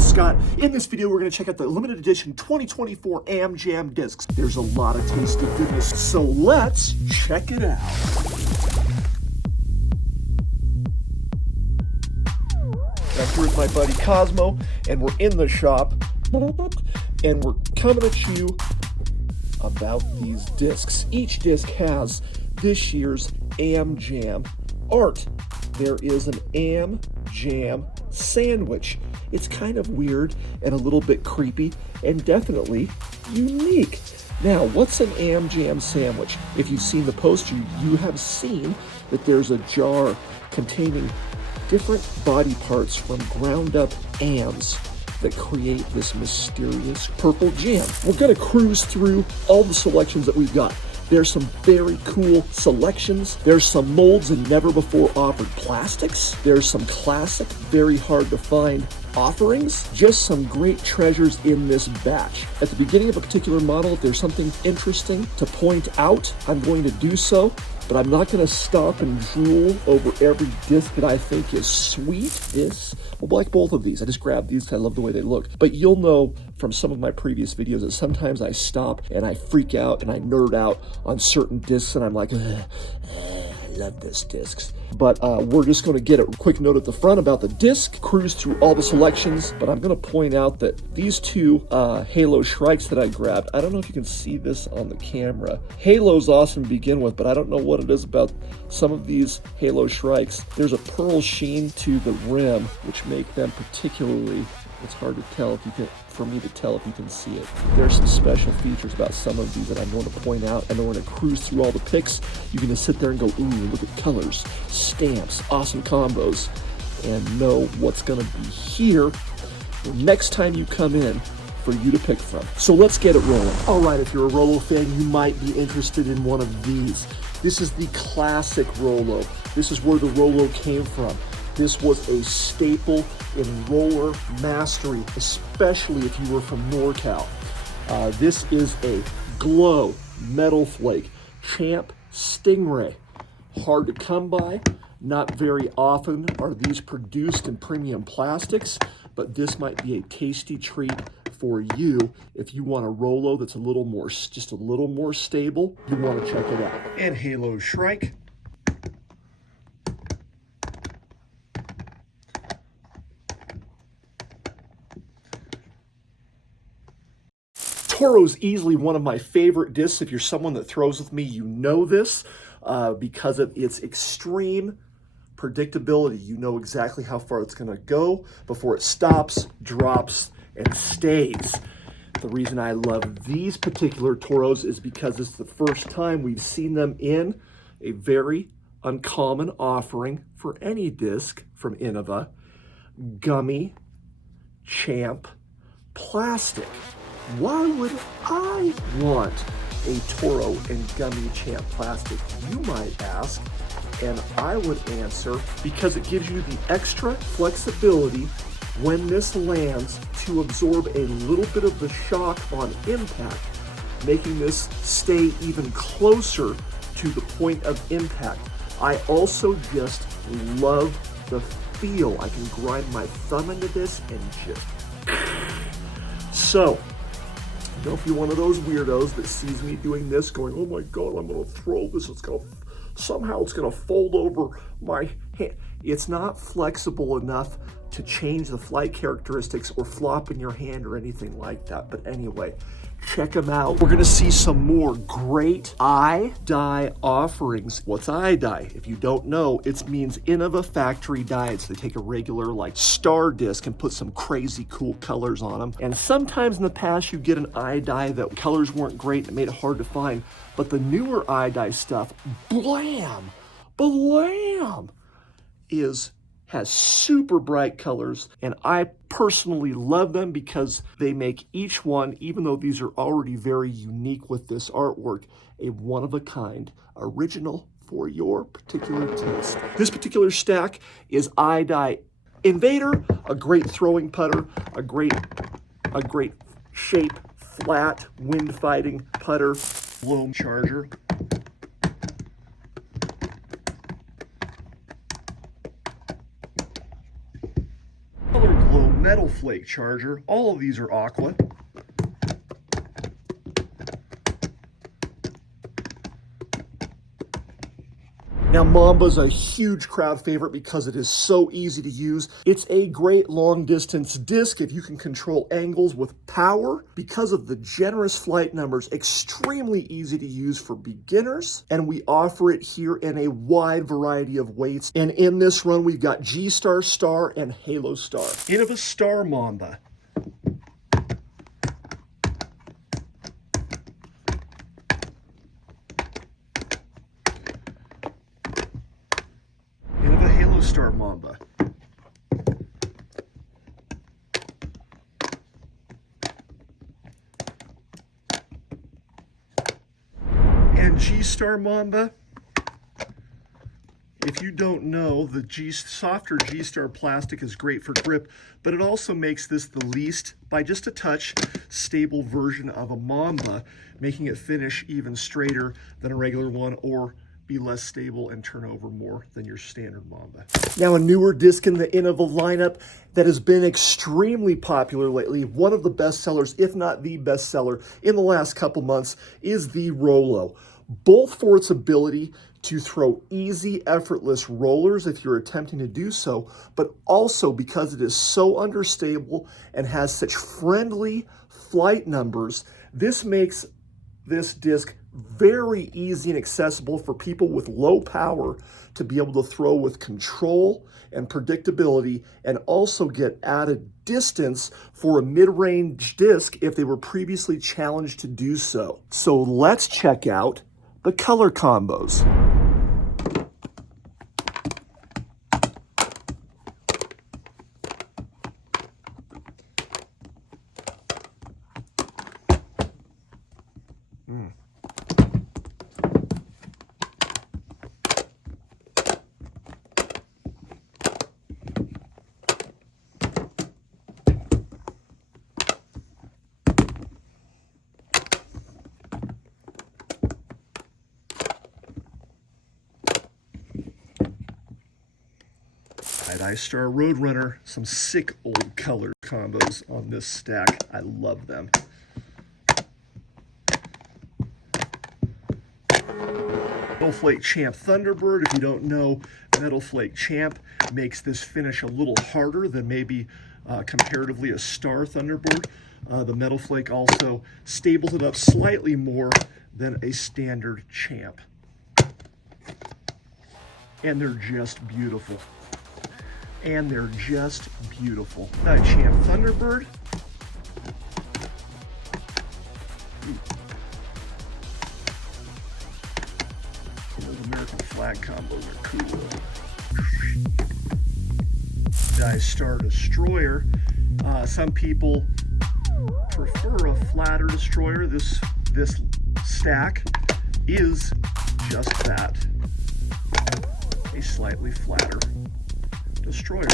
it's Scott. In this video, we're going to check out the limited edition 2024 AmJam discs. There's a lot of tasty goodness, so let's check it out. Now here's my buddy Cosmo, and we're in the shop, and we're coming at you about these discs. Each disc has this year's AmJam art. There is an AmJam sandwich. It's kind of weird and a little bit creepy and definitely unique. Now, what's an AmJam sandwich? If you've seen the poster, you have seen that there's a jar containing different body parts from ground up AMs that create this mysterious purple jam. We're gonna cruise through all the selections that we've got. There's some very cool selections. There's some molds and never before offered plastics. There's some classic, very hard to find offerings. Just some great treasures in this batch. At the beginning of a particular model, if there's something interesting to point out, I'm going to do so, but I'm not going to stop and drool over every disc that I think is sweet. Well, like both of these, I just grabbed these because I love the way they look. But you'll know from some of my previous videos that sometimes I stop and I freak out and I nerd out on certain discs and I'm like, I love those discs. But we're just going to get a quick note at the front about the disc, cruise through all the selections, but I'm going to point out that these two Halo Shrikes that I grabbed, I don't know if you can see this on the camera. Halo's awesome to begin with, but I don't know what it is about some of these Halo Shrikes. There's a pearl sheen to the rim, which make them particularly, it's hard to tell if you can, for me to tell if you can see it. There's some special features about some of these that I'm going to point out, and then we're going to cruise through all the picks. You can just sit there and go, ooh, look at colors, stamps, awesome combos, and know what's going to be here the next time you come in for you to pick from. So let's get it rolling. All right, if you're a Rolo fan, you might be interested in one of these. This is the classic Rolo. This is where the Rolo came from. This was a staple in roller mastery, especially if you were from NorCal. This is a Glow Metal Flake Champ Stingray. Hard to come by. Not very often are these produced in premium plastics, but this might be a tasty treat for you if you want a Rolo that's just a little more stable. You want to check it out. And Halo Shrike. Toro's easily one of my favorite discs. If you're someone that throws with me, you know this because of its extreme predictability. You know exactly how far it's going to go before it stops, drops, and stays. The reason I love these particular Toros is because it's the first time we've seen them in a very uncommon offering for any disc from Innova, gummy champ plastic. Why would I want a Toro and gummy champ plastic, you might ask? And I would answer because it gives you the extra flexibility when this lands to absorb a little bit of the shock on impact, making this stay even closer to the point of impact. I also just love the feel. I can grind my thumb into this and just... So, don't be one of those weirdos that sees me doing this going, oh my God, I'm gonna throw this, somehow it's gonna fold over my hand. It's not flexible enough to change the flight characteristics or flop in your hand or anything like that. But anyway, check them out. We're gonna see some more great iDie offerings. What's iDie? If you don't know, it means Innova Factory Dies. They take a regular like star disc and put some crazy cool colors on them. And sometimes in the past you get an iDie that colors weren't great and it made it hard to find. But the newer iDie stuff, blam, blam, has super bright colors, and I personally love them because they make each one, even though these are already very unique with this artwork, a one-of-a-kind original for your particular taste. This particular stack is iDie Invader, a great throwing putter, a great shape, flat, wind-fighting putter, Bloom Charger. Glow Metal Flake Charger. All of these are aqua. Now, Mamba's a huge crowd favorite because it is so easy to use. It's a great long distance disc if you can control angles with power. Because of the generous flight numbers, extremely easy to use for beginners. And we offer it here in a wide variety of weights. And in this run, we've got G-Star, Star, and Halo Star. Innova Star Mamba. Star Mamba. And G-Star Mamba, if you don't know, the softer G-Star plastic is great for grip, but it also makes this the least, by just a touch, stable version of a Mamba, making it finish even straighter than a regular one, or be less stable and turn over more than your standard Mamba. Now, a newer disc in the Innova lineup that has been extremely popular lately, one of the best sellers, if not the best seller in the last couple months, is the Rollo. Both for its ability to throw easy, effortless rollers if you're attempting to do so, but also because it is so understable and has such friendly flight numbers, this makes this disc very easy and accessible for people with low power to be able to throw with control and predictability, and also get added distance for a mid-range disc if they were previously challenged to do so. So let's check out the color combos. Star Roadrunner, some sick old color combos on this stack. I love them. Metal Flake Champ Thunderbird. If you don't know, Metal Flake Champ makes this finish a little harder than maybe comparatively a Star Thunderbird. The Metal Flake also stables it up slightly more than a standard Champ. And they're just beautiful. And they're just beautiful. Champ Thunderbird. Those American flag combos are cool. Star Destroyer. Some people prefer a flatter destroyer. This stack is just that. A slightly flatter destroyer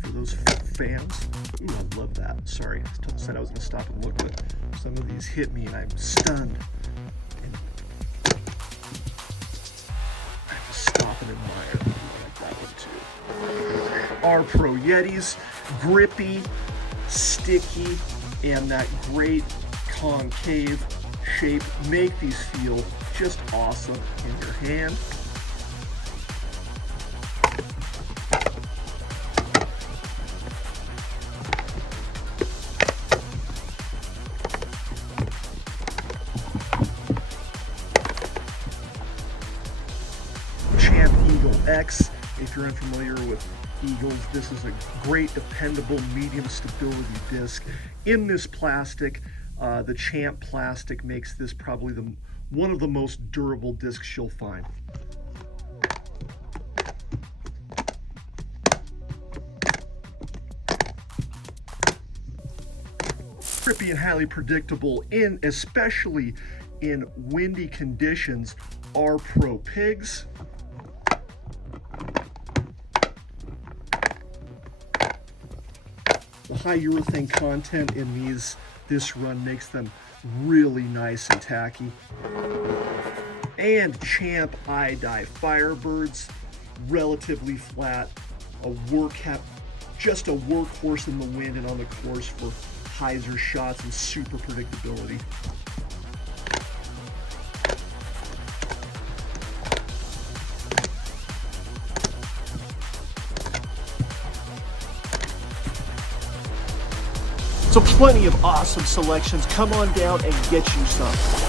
for those fans. Ooh, I love that. Sorry, I said I was going to stop and look, but some of these hit me and I'm stunned. And I have to stop and admire. I like that one too. Our Pro Yetis, grippy, sticky, and that great concave shape make these feel just awesome in your hand. X. If you're unfamiliar with Eagles, this is a great, dependable, medium stability disc. In this plastic, the Champ plastic makes this probably one of the most durable discs you'll find. Grippy and highly predictable, especially in windy conditions, are Pro Pigs. The high urethane content in this run makes them really nice and tacky. And Champ iDye Firebirds, relatively flat, a just a workhorse in the wind and on the course for hyzer shots and super predictability. So plenty of awesome selections. Come on down and get you some.